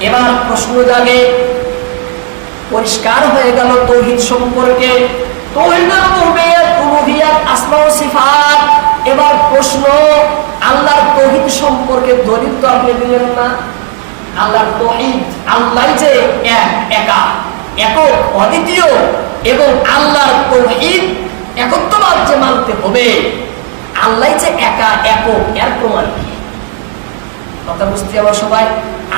এবার প্রশ্ন জাগে, পরিষ্কার হয়ে গেল তৌহিদ সম্পর্কে। এবার প্রশ্ন, আল্লাহর তৌহিদ সম্পর্কে দলিল তো আপনি দিলেন না? আল্লাহর তৌহিদ আল্লাহ যে এক, একা, একক, অদ্বিতীয়, এবং আল্লাহর তৌহিদ একত্ববাদ যে মানতে হবে। আল্লাহ যে একা, একক, এর প্রমাণ কি? কথা বুঝতে সবাই,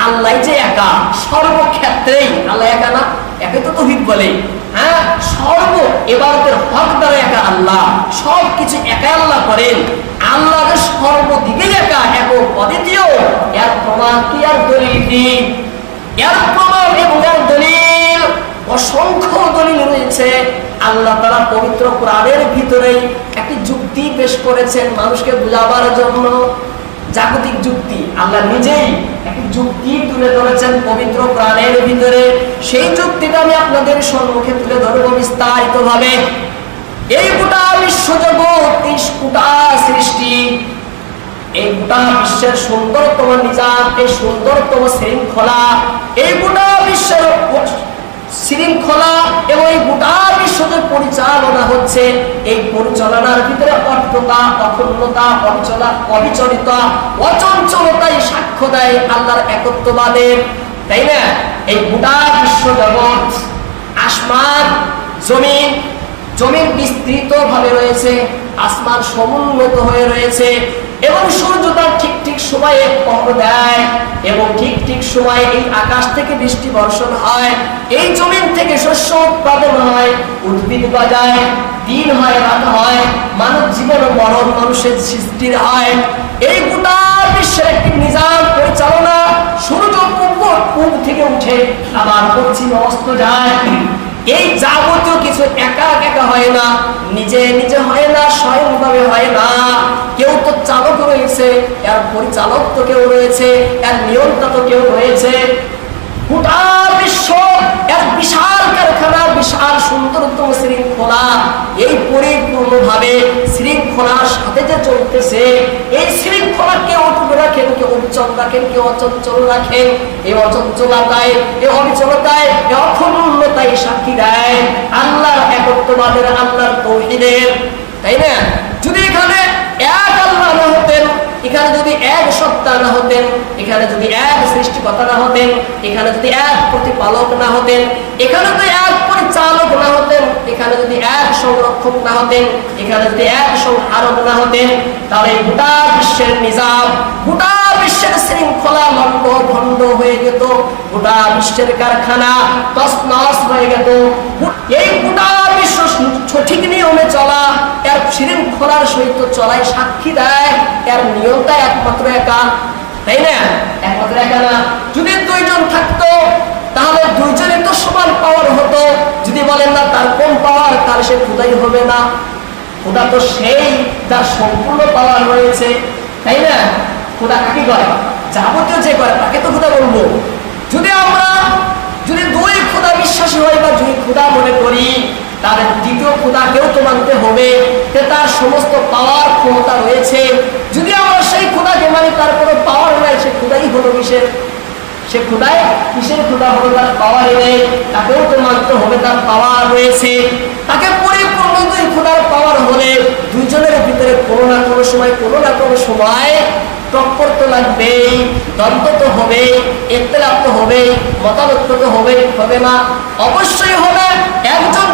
আল্লাহ যে একা, সর্বক্ষেত্রেই, আল্লাহ একা না? একে তো তহিদ বলে হ্যাঁ? সর্ব হক দ্বারা একা আল্লাহ। সব কিছু একা আল্লাহ করেন। আল্লাহ সর্বদিকে একা অদ্বিতীয় এর প্রমাণ কি? আর দলিল এর প্রমাণ এবং এর দলিল অসংখ্য দলিল রয়েছে। আল্লাহ তারা পবিত্র প্রাণের ভিতরেই একটি যুক্তি পেশ করেছেন মানুষকে বুঝাবার জন্য। জাগতিক যুক্তি। আল্লাহ নিজেই যুক্তি তুলে ধরেছেন পবিত্র প্রাণের ভিতরে। সেই যুক্তিটা আমি আপনাদের সম্মুখে তুলে ধরবো বিস্তারিত ভাবে এই গোটা বিশ্বজগৎ, এই গোটা সৃষ্টি, এই গোটা বিশ্বের সুন্দরতম নিজাম, এই সুন্দরতম শৃঙ্খলা, এই গোটা বিশ্বের শৃঙ্খলা এবং এই গোটা বিশ্বদের পরিচালনা হচ্ছে, এই পরিচালনার ভিতরে অর্থতা, অখণ্ডতা অঞ্চলা অবিচলিতা, অচঞ্চলতাই সাক্ষ্য দেয় আল্লাহর একত্ববাদের। তাই না? এই গোটা বিশ্ব জগৎ, আসমান, জমিন জমিন বিস্তৃত ভাবে রয়েছে, আসমান সমুন্নত হয়ে রয়েছে এবং সূর্য তার ঠিক ঠিক সময়ে পহর দেয় এবং ঠিক ঠিক সময়ে এই আকাশ থেকে বৃষ্টি বর্ষণ হয়। এই জমিন থেকে শস্য উৎপাদন হয়, উদ্ভিদ গজায় দিন হয়, রাত হয়, মানব জীবন ও মরণ মানুষের সৃষ্টির হয়। এই গোটা বিশ্বের একটি নিজাম পরিচালনা সূর্য পূর্ব পূর্ব থেকে উঠে আবার পশ্চিমে অস্ত যায়। এই যাবতীয় কিছু একা একা হয় না, নিজে নিজে হয় না, স্বয়ংভাবে হয় না। কেউ তো চালক রয়েছে, এর পরিচালক তো কেউ রয়েছে, এর নিয়ন্ত্রণ তো কেউ রয়েছে। গোটা বিশাল শৃঙ্খলা এই পরিপূর্ণভাবে শৃঙ্খলার সাথে যে চলতেছে, এই শৃঙ্খলা কেউ অটুট রাখেন, কেউ অচল রাখেন, কেউ অচঞ্চল রাখেন এই অচঞ্চলতায় এই অবিচলতায় এই অখণ্ডতায় সাক্ষী দেয় আল্লাহর একত্ববাদের, আল্লাহর তৌহিদের। তাই না যদি এখানে এক আল্লাহ না হতেন এখানে যদি এক সত্তা না হতেন, এখানে যদি এক সৃষ্টিকর্তা না হতেন, এখানে যদি এক প্রতিপালক না হতেন, এখানে যদি এক পরিচালক না হতেন, এখানে যদি এক সংরক্ষক না হতেন, এখানে যদি এক সংহারক না হতেন, তাহলে গোটা বিশ্বের নিজাম, গোটা বিশ্বের শৃঙ্খলা লন্ড ভণ্ড হয়ে যেত, গোটা বিশ্বের কারখানা তসনস হয়ে যেত এই গোটা সঠিক নিয়মে চলা, এর শৃঙ্খলার সহিত চলায় সাক্ষী দেয়, এর নিয়মটা একমাত্র একা। তাই না? একমাত্র একা না। যদি দুইজন থাকতো, তাহলে দুইজনের তো সমান পাওয়ার হতো। যদি বলেন না তার কোন পাওয়ার তার সে খুদাই হবে না। খোদা তো সেই যার সম্পূর্ণ পাওয়ার রয়েছে। তাই না? খোদা কাকে করে? যাবতীয় যে করে, তাকে তো খোদা বলব। যদি আমরা, যদি দুই খোদা বিশ্বাসী হয় বা দুই খোদা মনে করি তাদের দ্বিতীয় খোদাকেও তো মানতে হবে। তার সমস্ত পাওয়ার ক্ষমতা রয়েছে। যদি আমরা সেই খোদাকে মানি, তার কোনো পাওয়ার নাই, সে খোদাই হলো কিসের? সে খোদায় কিসের খোদা হলো? তার পাওয়ার নেই। তাকেও তো মানতে হবে, তার পাওয়ার রয়েছে। তাকে পরিপূর্ণ দুই খোদার পাওয়ার হলে দুইজনের ভিতরে কোনো না কোনো সময়, কোনো না কোনো সময় টক্কর তো লাগবেই, দ্বন্দ্ব তো হবে একতলাপ তো হবে মতানৈক্য তো হবে হবে না? অবশ্যই হবে। একজন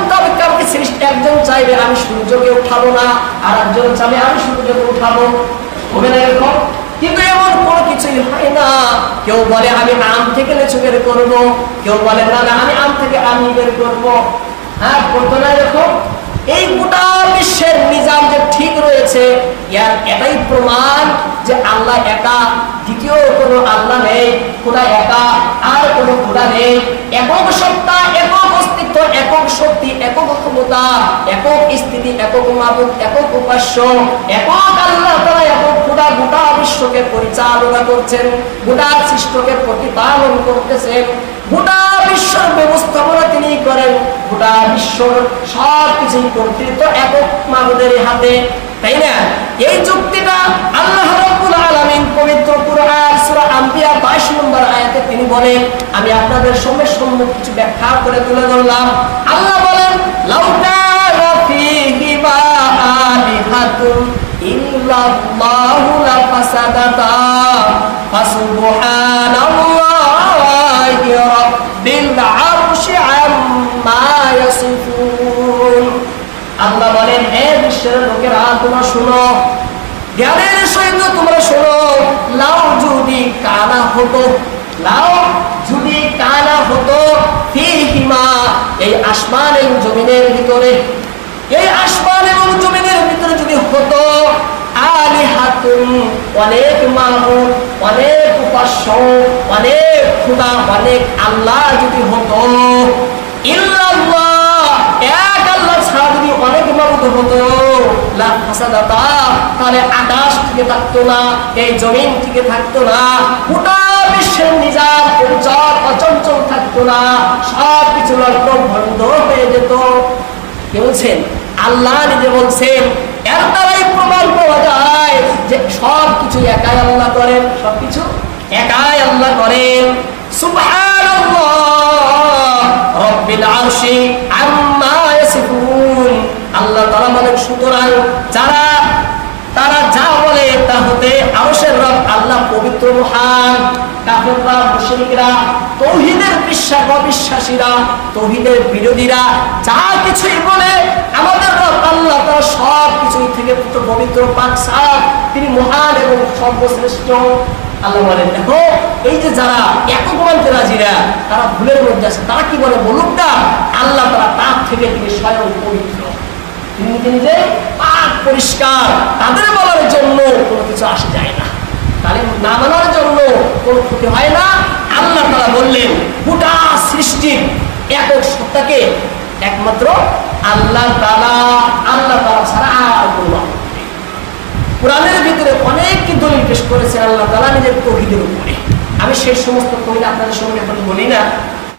সৃষ্টি একজন চাইবে, আমি সূর্যকে উঠাবো না আর একজন চাইবে আমি সূর্যকে উঠাবো। হবে না এরকম? কিন্তু এমন কোনো কিছুই হয় না। কেউ বলে, আমি আম থেকে লেচু বের করব। কেউ বলে, না না, আমি আম থেকে আমি বের করব। হ্যাঁ করতো না এরকম? এই গোটা বিশ্বের নিজাম যে ঠিক রয়েছে, ইয়ার এটাই প্রমাণ যে আল্লাহ একা, দ্বিতীয় কোনো আল্লাহ নেই খোদা একা, আর কোনো খোদা নেই। একক সত্তা, একক একক শক্তি, একক ক্ষমতা, একক স্থিতি, একক মাবুদ, একক উপাস্য, একক আল্লাহ তারা একক গোটা গোটা বিশ্বকে পরিচালনা করছেন, গোটা সৃষ্টকে প্রতিপালন করতেছেন, গোটা বিশ্বর ব্যবস্থাপনা তিনি করেন, গোটা বিশ্বর সব কিছুই কর্তৃত্ব একক মাবুদের হাতে তাই না? এই যুক্তিটা আল্লাহ রাব্বুল আলামিন পবিত্র কুরআন সূরা আম্বিয়া 22 নম্বর আয়াতে তিনি বলেন, আমি আপনাদের সামনে সম্মুখ কিছু ব্যাখ্যা করে তুলে ধরলাম। আল্লাহ বলেন, লাউ কানা ফীহিমা আলিহাতুন ইল্লাল্লাহু লাফাসাদাতা ফাসুবহানাল্লাহি হতো। লাউ যদি কানা হতো ফিহিমা এই আসমান এবং জমিনের ভিতরে। এই আসমান এবং জমিনের ভিতরে যদি হতো আলি অনেক অনেক উপাস্য, অনেক খুদা, অনেক আল্লাহ যদি হতো, ইল্লাল্লাহ, এক আল্লাহ ছাড়া যদি অনেক হতো তাহলে আকাশ থেকে থাকতো না, এই জমিন থেকে থাকতো না বিশ্বের নিজাম অচল অচঞ্চল থাকতো না, সব কিছু হয়ে যেত। বলছেন? আল্লাহ নিজে বলছেন, এর দ্বারাই প্রমাণ পাওয়া যায় যে সব কিছু একাই আল্লাহ করেন, সব কিছু একাই আল্লাহ করেন। সুবহানাল্লাহ বিশ্বাস বিরোধীরা, যা কিছুই বলে তিনি মহান এবং সর্বশ্রেষ্ঠ। আল্লাহ বলেন, দেখো, এই যে যারা একক মানতে রাজিরা তারা ভুলের মধ্যে আছে, তারা কি বলে বলুক না? আল্লাহ তারা তার থেকে তিনি স্বয়ং পবিত্র। তিনি নিজে পাক পরিষ্কার। তাদের বলার জন্য কোনো কিছু আসে যায় না। তাহলে না মানার জন্য কোনো ক্ষতি হয় না। আল্লাহ তারা বললেন, গোটা সৃষ্টির একক সত্তাকে একমাত্র আল্লাহ তালা আল্লাহ তালা ছাড়া আর কোনো কোরআনের ভিতরে অনেক দলিল পেশ করেছে, আল্লাহ তালা নিজের তহিদের উপরে। আমি সেই সমস্ত কবিতা আপনাদের সঙ্গে এখন বলি না।